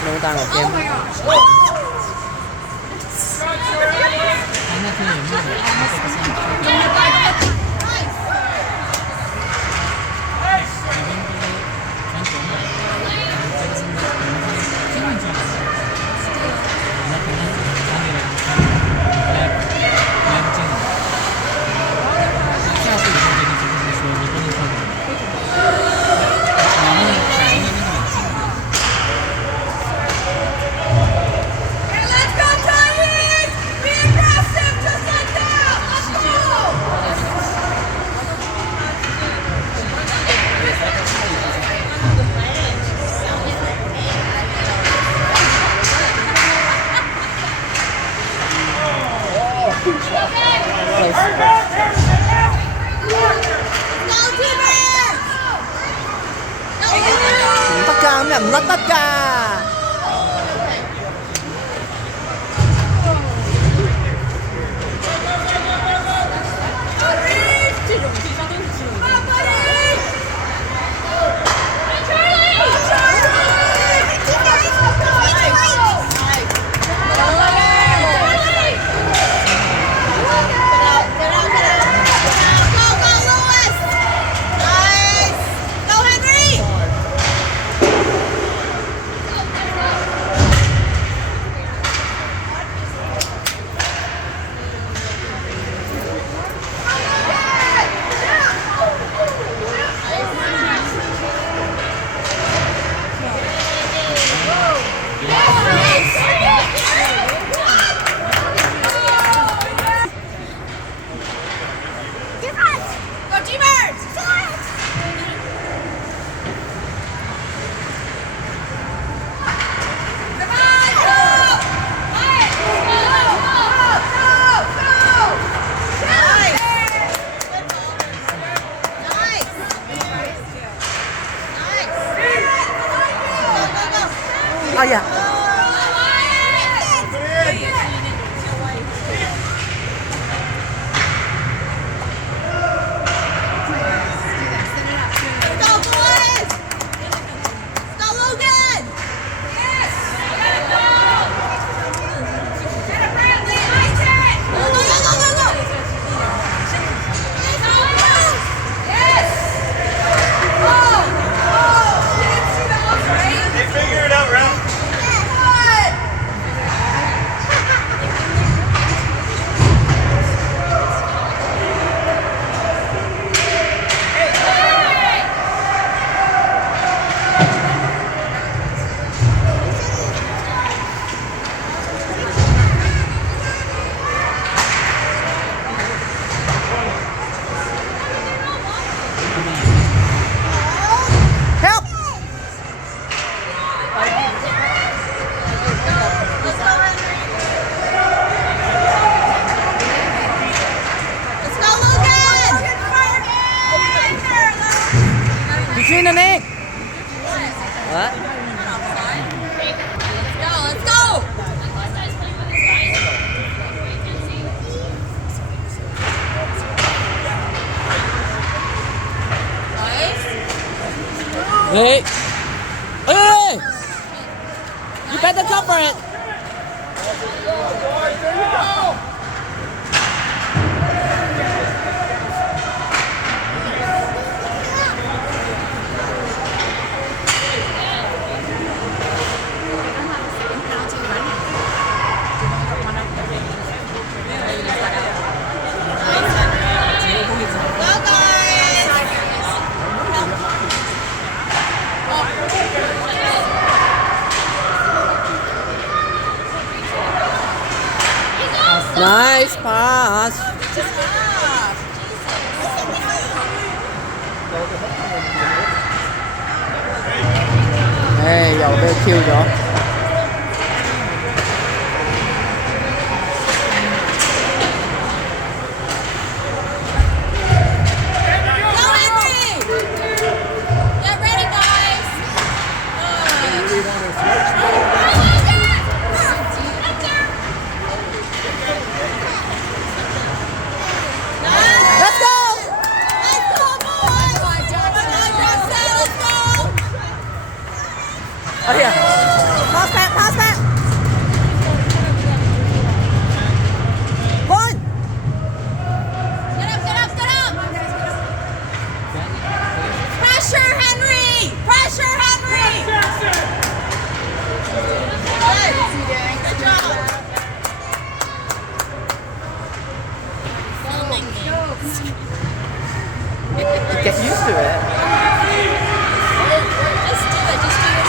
Slow down một game. Không tất cả, mẹ mất tất cả. Oh yeah. Between the neck. What? Let's go! Hey! Hey! You better cover it! Nice pass. Ê, dầu bêu chiêu rồi. Oh yeah. Pass back, pass back. Point. Get up, get up, get up! Pressure, Henry! Pressure, Henry! Good job! Get used to it. Just do it, just do it.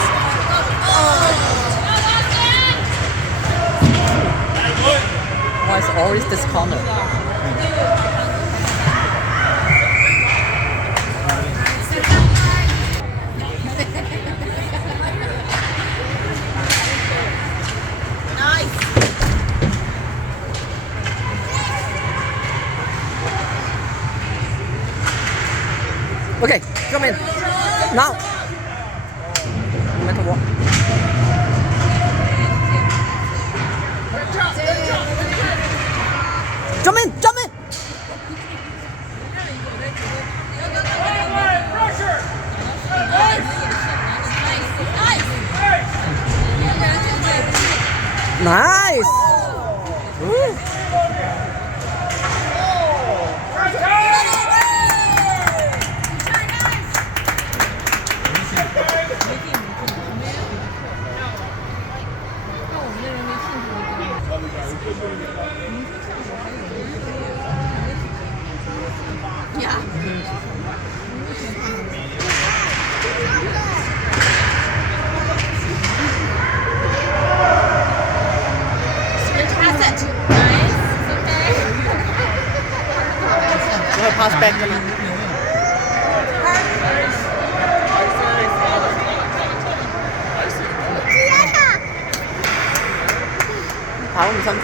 Why is always this corner? Nice! Okay, come in. Now. No matter what. Jump in, jump in. Nice. Woo. Yeah. Fantastic. Nice. Okay. Go pass back to me. Thảo mình xong